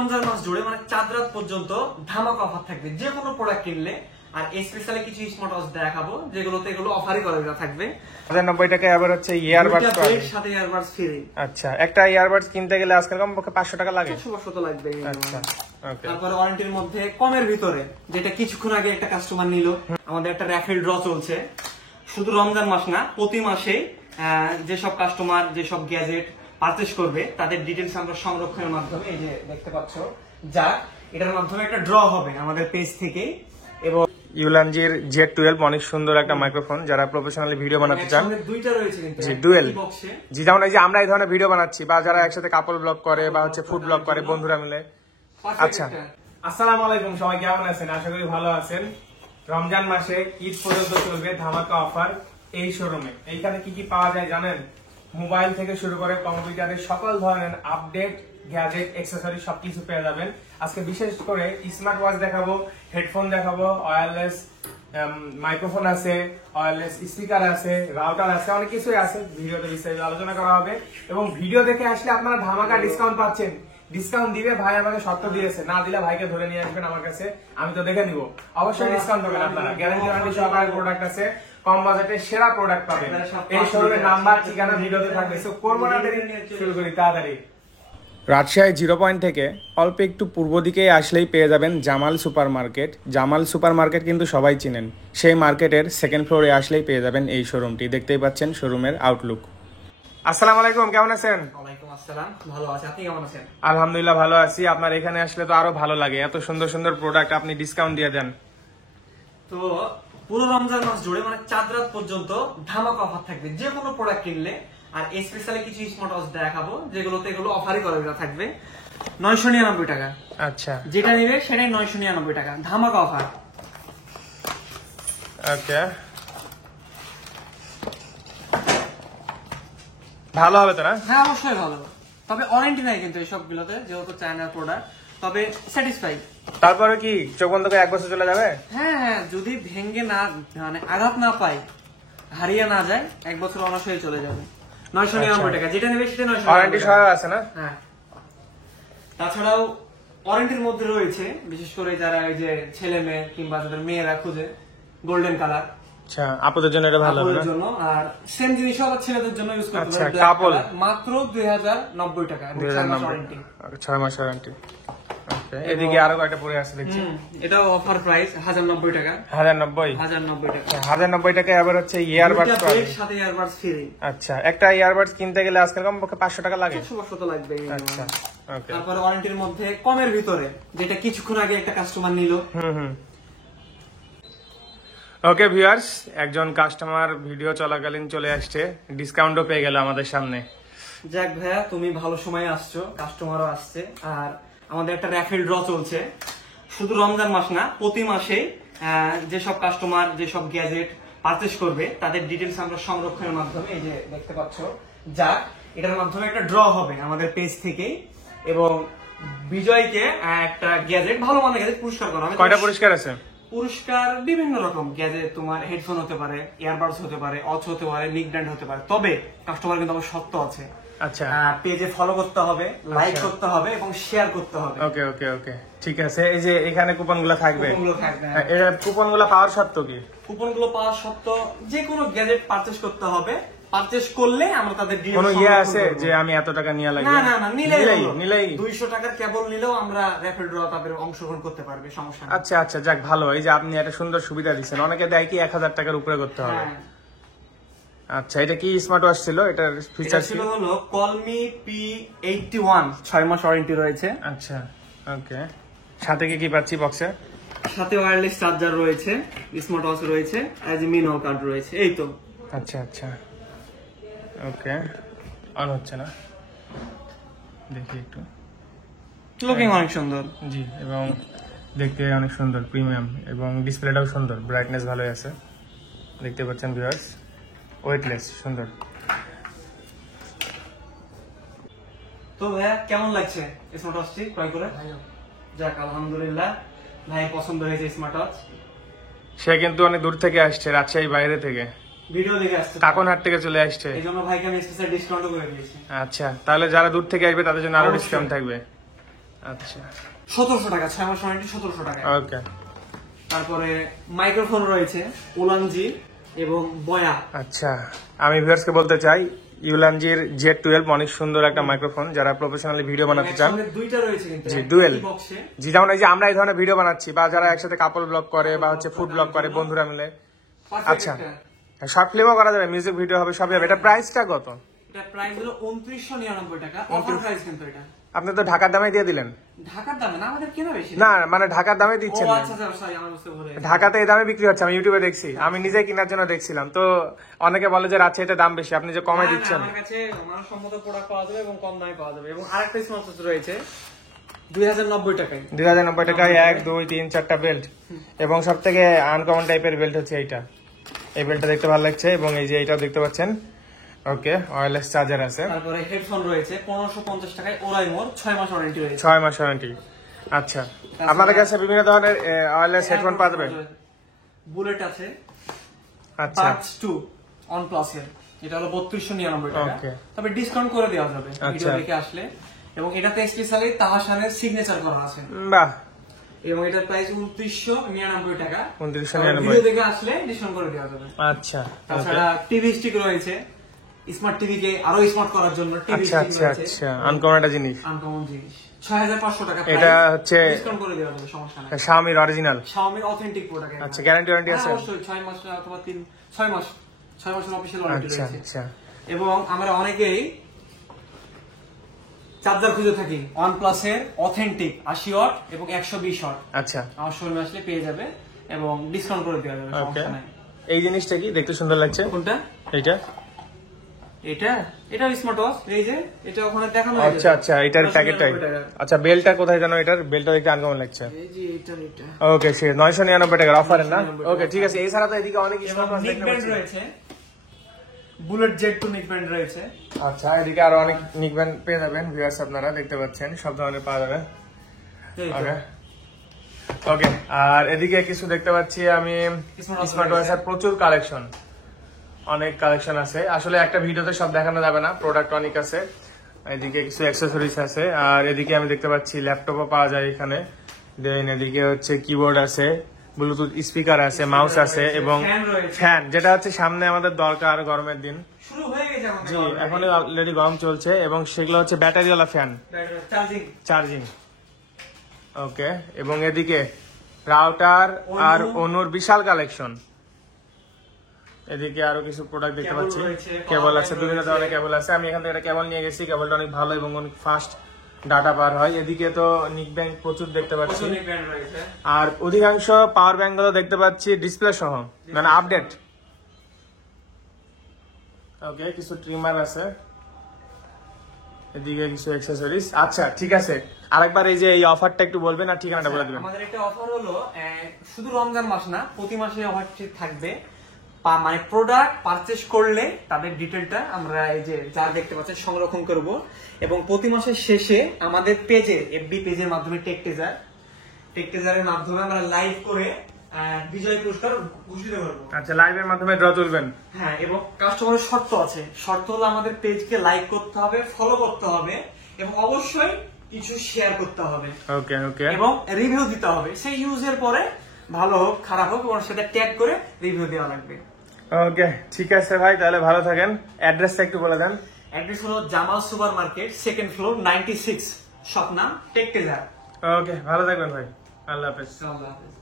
রমজান মাস জুড়ে মানে চাঁদ রাত পর্যন্ত ধামাকা অফার থাকবে যে কোনো প্রোডাক্ট কিনলে। আর স্পেশালি কিছু স্মার্ট ওয়াচ দেখাবো যেগুলোতে এগুলো অফারই করা থাকবে। 90 টাকায় আবার হচ্ছে ইয়ারবাডস পাবেন, সাথে ইয়ারবাডস ফ্রি। আচ্ছা, একটা ইয়ারবাডস কিনতে গেলে আজকাল কমপক্ষে 500 টাকা লাগে। 500 তো লাগবে। আচ্ছা, ওকে। তারপরে ওয়ারেন্টির মধ্যে কমের ভিতরে, যেটা কিছুক্ষণ আগে একটা কাস্টমার নিল, আমাদের একটা র্যাফেল ড্র চলছে। শুধু রমজান মাস না, প্রতি মাসে যেসব কাস্টমার যেসব গ্যাজেট পারচেজ করবে তাদের ডিটেলস আমরা সংরক্ষণের মাধ্যমে, এই যে দেখতে পাচ্ছ, যা এটার মাধ্যমে একটা ড্র হবে আমাদের পেজ থেকে। এবং ইউলানজির Z12 অনেক সুন্দর একটা মাইক্রোফোন, যারা প্রফেশনালি ভিডিও বানাতে চান। দুইটা রয়েছে কিন্তু, জি, ডুয়েল। জি, যেমন এই যে আমরা এই ধরনের ভিডিও বানাচ্ছি, বা যারা একসাথে কাপল ব্লগ করে বা হচ্ছে ফুড ব্লগ করে বন্ধুরা মিলে। আচ্ছা, আসসালামু আলাইকুম, সবাই কেমন আছেন? আশা করি ভালো আছেন। রমজান মাসে ঈদ পর্যন্ত চলবে ধামাকা অফার এই শোরুমে। এইখানে কি কি পাওয়া যায় জানেন? মোবাইল থেকে শুরু করে কম্পিউটারের সকল ধরনের আপডেট, গ্যাজেট, অ্যাকসেসরি সবকিছু পেয়ে যাবেন। আজকে বিশেষ করে স্মার্ট ওয়াচ দেখাবো, হেডফোন দেখাবো, ওয়্যারলেস মাইক্রোফোন আছে, ওয়্যারলেস স্পিকার আছে, রাউটার আছে, অনেক কিছুই আছে। ভিডিওতে বিস্তারিত আলোচনা করা হবে এবং ভিডিও দেখে আসলে আপনারা ধামাকা ডিসকাউন্ট পাচ্ছেন। ডিসকাউন্ট দিবে ভাই, আমাকে শর্ত দিয়েছে, না দিলে ভাইকে ধরে নিয়ে আসবেন আমার কাছে, আমি তো দেখে নিব। অবশ্যই ডিসকাউন্ট পাবেন আপনারা, গ্যারান্টি ওয়ারেন্টি সহকারে প্রোডাক্ট আছে, কম বাজেটে সেরা প্রোডাক্ট পাবেন। এই শোরুমের নাম্বার, ঠিকানা ভিডিওতে থাকবে। সো করবো না দেরি, শুরু করি তাড়াতাড়ি। রাজশাহী 0 পয়েন্ট থেকে অল্প একটু পূর্ব দিকে আসলেই পেয়ে যাবেন Jamal super market. Jamal super market কিন্তু সবাই চিনেন। সেই মার্কেটের সেকেন্ড ফ্লোরে আসলেই পেয়ে যাবেন এই শোরুমটি। দেখতেই পাচ্ছেন শোরুমের আউটলুক। আসসালামু আলাইকুম, কেমন আছেন? ওয়ালাইকুম আসসালাম, ভালো আছি, আপনি কেমন আছেন? আলহামদুলিল্লাহ ভালো আছি। আপনার এখানে আসলে তো আরো ভালো লাগে, এত সুন্দর সুন্দর প্রোডাক্ট, আপনি ডিসকাউন্ট দিয়ে দেন। তো পুরো রমজান মাস জুড়ে মানে চাঁদ রাত পর্যন্ত ধামাকা অফার থাকবে যে কোনো প্রোডাক্ট কিনলে। আর স্পেশালি কিছু স্মার্ট ওয়াচ দেখাবো যেগুলোতে এগুলো অফারই করা থাকবে। 999 টাকা। আচ্ছা, যেটা নিবে সেটাই 999 টাকা, ধামাকা অফার। ওকে, ভালো হবে তো না? হ্যাঁ, অবশ্যই ভালো, তবে ওয়ারেন্টি নাই কিন্তু এইসবগুলোতে, যেহেতু চায়নার প্রোডাক্ট। তবে স্যাটিসফাই। তারপরে কি চোখ বন্ধ করে 1 বছর চলে যাবে? হ্যাঁ হ্যাঁ, যদি ভেঙে না, মানে আঘাত না পাই, হারিয়ে না যায়, 1 বছর অনায়াসে চলে যাবে। 999 টাকা, যেটা নেবে সেটা 999 ওয়ারেন্টি সহ আছে না? হ্যাঁ। তাছাড়াও ওয়ারেন্টির মধ্যে রয়েছে, বিশেষ করে যারা এই যে ছেলে মেয়ে কিংবা যাদের মেয়েরা খুঁজে গোল্ডেন কালার। আচ্ছা, আপুদের জন্য এটা ভালো হবে না? জন্য। আর সেম জিনিসও আবার ছেলেদের জন্য ইউজ করতে আচ্ছা, পারবে। কাপল মাত্র 2090 টাকা, 2090, ওয়ারেন্টি, 6 মাস ওয়ারেন্টি। ওকে, এদিকে আরো কয়টা পড়ে আছে দেখছি। এটাও অফার প্রাইস 1090 টাকা। 1090 টাকা। 1090 টাকায় আবার হচ্ছে ইয়ারবাডস পাবেন, সাথে ইয়ারবাডস ফ্রি। আচ্ছা, একটা ইয়ারবাডস কিনতে গেলে আজকাল কমপক্ষে 500 টাকা লাগে। 500 তো লাগবে। আচ্ছা, ওকে। তারপরে ওয়ারেন্টির মধ্যে কমের ভিতরে, যেটা কিছুক্ষণ আগে একটা কাস্টমার নিল। ওকে ভিউয়ার্স, একজন কাস্টমার ভিডিও চলাকালীন চলে আসছে, ডিসকাউন্টও পেয়ে গেল আমাদের সামনে। যাক ভাইয়া, তুমি ভালো সময় আসছো, কাস্টমারও আসছে। আর আমাদের একটা র্যাফেল ড্র চলছে। শুধু রমজান মাস না, প্রতি মাসে যেসব কাস্টমার যেসব গ্যাজেট পারচেজ করবে তাদের ডিটেলস আমরা সংরক্ষণের মাধ্যমে, এই যে দেখতে পাচ্ছ, যা এটার মাধ্যমে একটা ড্র হবে আমাদের পেজ থেকে। এবং বিজয়কে একটা গ্যাজেট, ভালো মানের গ্যাজেট পুরস্কার করা হবে। কয়টা পুরস্কার আছে? পুরস্কার বিভিন্ন রকম গ্যাজেট, তোমার হেডফোন হতে পারে, ইয়ারবাডস হতে পারে, ওয়াচ হতে পারে, নিক ব্যান্ড হতে পারে। তবে কাস্টমার কিন্তু আমার শর্ত আছে। আচ্ছা, পেজে ফলো করতে হবে, লাইক করতে হবে এবং শেয়ার করতে হবে। ওকে ওকে ওকে, ঠিক আছে। এই যে এখানে কুপনগুলো থাকবে, কুপনগুলো থাকবে। এর কুপনগুলো পাওয়ার শর্ত কি? কুপনগুলো পাওয়ার শর্ত, যে কোনো গ্যাজেট পারচেজ করতে হবে। পারচেজ করলে আমরা তাদের কোনো আছে যে আমি এত টাকা নিয়ে লাগবে? না না না, নিলেই 200 টাকার কেবল নিলেও আমরা র্যাপিড ড্র তাদের অংশগ্রহণ করতে পারবে, সমস্যা নেই। আচ্ছা আচ্ছা, যাক ভালো। এই যে আপনি একটা সুন্দর সুবিধা দিচ্ছেন। অনেকে দেয় কি 1000 টাকার উপরে করতে হবে। আচ্ছা, এটা কি স্মার্ট ওয়াচ ছিল? এটার ফিচার ছিল হলো কলমি P81, 6 মাস ওয়ারেন্টি রয়েছে। আচ্ছা, ওকে। সাথে কি কি পাচ্ছি বক্সে? সাথে ওয়্যারলেস চার্জার রয়েছে, স্মার্ট ওয়াচ রয়েছে, এজ মিনো কার্ড রয়েছে। এই তো। আচ্ছা আচ্ছা, ওকে। অন হচ্ছে না, দেখি একটু। লুকিং অনেক সুন্দর। জি, এবং দেখতে অনেক সুন্দর, প্রিমিয়াম, এবং ডিসপ্লেটাও সুন্দর, ব্রাইটনেস ভালোই আছে, দেখতে পাচ্ছেন ভিউয়ার্স। ওয়েটলেস, সুন্দর। তো ভাইয়া কেমন লাগছে স্মার্ট ওয়াচটি ক্রয় করে? যাক, আলহামদুলিল্লাহ, ভাই পছন্দ হয়েছে স্মার্ট ওয়াচ। সে কিন্তু অনেক দূর থেকে আসছে, রাজশাহী বাইরে থেকে, ভিডিও দেখে আসছে, কাকনহাট থেকে চলে আসছে। এই জন্য ভাইকে আমি স্পেশাল ডিসকাউন্টও করে দিয়েছি। আচ্ছা, তাহলে যারা দূর থেকে আসবে তাদের জন্য আরো ডিসকাউন্ট থাকবে। আচ্ছা 1700 টাকা, 6 মাস ওয়ারেন্টি 1700 টাকা। ওকে। তারপরে মাইক্রোফোন রয়েছে উলানজি এবং বয়া। আচ্ছা, আমি ভিউয়ার্সকে বলতে চাই ইউলানজির Z12 অনেক সুন্দর একটা মাইক্রোফোন, যারা প্রফেশনালি ভিডিও বানাতে চান। দুইটা রয়েছে কিন্তু জি, ডুয়েল। বক্সে। জি, যেমন এই যে আমরা এই ধরনের ভিডিও বানাচ্ছি বা যারা একসাথে কাপল ব্লগ করে বা হচ্ছে ফুড ব্লগ করে বন্ধুরা মিলে। আচ্ছা, শর্ট ফিল্মও করা যাবে, মিউজিক ভিডিও হবে, সবই হবে। এটা প্রাইসটা কত? এটা প্রাইস হলো 2999 টাকা, অফার প্রাইস কিন্তু এটা। আপনি তো ঢাকার দামে দিয়ে দিলেন। ঢাকার দামে না, আমাদের কেনা বেশি না, মানে ঢাকার দামে দিচ্ছেন ও না। আচ্ছা আচ্ছা, সরি আমার বুঝতে ভুল হয়েছে। ঢাকাতে এই দামে বিক্রি হচ্ছে, আমি ইউটিউবে দেখছি, আমি নিজে কেনার জন্য দেখছিলাম। তো অনেকে বলে যে রাজশাহীতে দাম বেশি, আপনি যে কমে না, না, দিচ্ছেন। আমার কাছে মানসম্মত প্রোডাক্ট পাওয়া যাবে এবং কম দামে পাওয়া যাবে। এবং আরেকটা স্মার্টওয়াচ রয়েছে 2090 টাকায়। 2090 টাকায় 1 2 3 4টা বেল্ট, এবং সব থেকে আনকমন টাইপের বেল্ট হচ্ছে এইটা। এই বেল্টটা দেখতে ভালো লাগছে, এবং এই যে এইটাও দেখতে পাচ্ছেন। ওকে, ওয়্যারলেস চার্জার আছে। তারপরে হেডফোন রয়েছে 1550 টাকায়, ওরাইমোর 6 মাস ওয়ারেন্টি রয়েছে। 6 মাস ওয়ারেন্টি। আচ্ছা, আপনাদের কাছে বিভিন্ন ধরনের ওয়্যারলেস হেডফোন পাওয়া যাবে। বুলেট আছে আচ্ছা, পার্টস 2 অন প্লাস এর, এটা হলো 3299 টাকা। Okay. তবে ডিসকাউন্ট করে দেওয়া যাবে আচ্ছা। ভিডিও দেখে আসলে। এবং এটাতে স্পেশালি তাহাসানের সিগনেচার করা আছে, বাহ, এবং এটার প্রাইস 2999 টাকা। 2999। ভিডিও দেখে আসলে ডিসকাউন্ট করে দেওয়া যাবে। আচ্ছা, তাছাড়া টিভি স্টিক রয়েছে, স্মার্ট টিভি কে আরো স্মার্ট করার জন্য টিভি আচ্ছা স্টিক আচ্ছা রয়েছে। আচ্ছা, আনকমন একটা জিনিস। আনকমন জিনিস 6500 টাকা। এটা হচ্ছে ডিসকাউন্ট করে দেওয়া যাবে, সমস্যা নাই। Xiaomi original. Xiaomi authentic product. আচ্ছা, গ্যারান্টি ওয়ারেন্টি আছে? অবশ্যই 6 মাস অথবা 6 মাস, 6 মাসের অফিশিয়াল ওয়ারেন্টি আচ্ছা রয়েছে। আচ্ছা, এবং আমরা অনেকেই চার্জার খুঁজে থাকি OnePlus এর অথেন্টিক 80 ওয়াট এবং 120 ওয়াট। আচ্ছা, আমার শোরুমে আসলে পেয়ে যাবে এবং ডিসকাউন্ট করে দেওয়া যাবে, ওকে। সমস্যা নাই। এই জিনিসটা কি দেখতে সুন্দর লাগছে? কোনটা? এইটা? এটা স্মার্ট ওয়াচ, এই যে এটা ওখানে দেখানো হয়েছে। আচ্ছা আচ্ছা, এটার প্যাকেটটাই। আচ্ছা, বেলটা কোথায় জানো? এটার বেলটা দেখতে আনকমন লাগছে। এই যে এটা ওকে, সে 999 টাকার অফারের না? ওকে, ঠিক আছে। এছাড়া তো এদিকে অনেক স্মার্ট নিক ব্যান্ড রয়েছে, বুলেট Z2 নিক ব্যান্ড রয়েছে। আচ্ছা, এদিকে আরো অনেক নিক ব্যান্ড পেয়ে যাবেন ভিউয়ার্স, আপনারা দেখতে পাচ্ছেন সব ধরনের পাওয়া যাবে। এই তো। ওকে ওকে, আর এদিকে কিছু দেখতে পাচ্ছি আমি স্মার্ট ওয়াচের প্রচুর কালেকশন, অনেক কালেকশন আছে। আসলে একটা ভিডিওতে সব দেখানো যাবে না, প্রোডাক্ট অনেক আছে। এদিকে কিছু অ্যাক্সেসরিজ আছে, আর এদিকে আমি দেখতে পাচ্ছি ল্যাপটপও পাওয়া যায় এখানে। দেন এদিকে হচ্ছে কিবোর্ড আছে, ব্লুটুথ স্পিকার আছে, মাউস আছে, এবং ফ্যান, যেটা হচ্ছে সামনে আমাদের দরকার গরমের দিন। শুরু হয়ে গেছে আমাদের জি, এখন অলরেডি গরম চলছে, এবং সেগুলো হচ্ছে ব্যাটারিওয়ালা ফ্যান, চার্জিং। চার্জিং। ওকে, এবং এদিকে রাউটার আর অনুর বিশাল কালেকশন। এদিকে আরো কিছু প্রোডাক্ট দেখতে কেবল পাচ্ছি, রয়েছে, কেবল power আছে, bank বিভিন্ন রয়েছে। ধরনের কেবল আছে। আমি এখান থেকে একটা কেবল নিয়ে গেছি, কেবলটা অনেক ভালো এবং অনেক ফাস্ট ডাটা পার হয়। এদিকে তো নিক ব্যাংক প্রচুর দেখতে পাচ্ছি, প্রচুর নিক ব্যান্ড রয়েছে। আর অধিকাংশ পাওয়ার ব্যাংক গুলো দেখতে পাচ্ছি ডিসপ্লে সহ, মানে আপডেট। ওকে, কিছু ট্রিমার আছে, এদিকে কিছু অ্যাক্সেসরিজ। আচ্ছা, ঠিক আছে, আরেকবার এই যে এই অফারটা একটু বলবেন আর ঠিকানাটা বলে দিবেন। আমাদের একটা অফার হলো, শুধু রমজান মাস না, প্রতি মাসে অফারটি থাকবে। মানে প্রোডাক্ট পারচেজ করলে তাদের ডিটেলটা আমরা এই যে যা দেখতে পাচ্ছেন সংরক্ষণ করব, এবং প্রতি মাসের শেষে আমাদের পেজে, FB পেজের মাধ্যমে টেকটেজারের মাধ্যমে আমরা লাইভ করে বিজয় পুরস্কার ঘোষিত করবো। আচ্ছা, লাইভের মাধ্যমে ড্র তুলবেন? হ্যাঁ, এবং কাস্টমারের শর্ত আছে। শর্ত হলো আমাদের পেজকে লাইক করতে হবে, ফলো করতে হবে, এবং অবশ্যই কিছু শেয়ার করতে হবে। ওকে ওকে, এবং রিভিউ দিতে হবে। সেই ইউজের পরে ভালো হোক খারাপ হোক, এবং সেটা ট্যাগ করে রিভিউ দেওয়া লাগবে। ওকে, ঠিক আছে ভাই, তাহলে ভালো থাকেন। অ্যাড্রেসটা একটু বলে দেন। অ্যাড্রেস হলো Jamal super market, 2nd floor, 96, shop নাম টেকটেজার। ওকে, ভালো থাকবেন ভাই, আল্লাহ হাফেজ। আল্লাহ হাফেজ।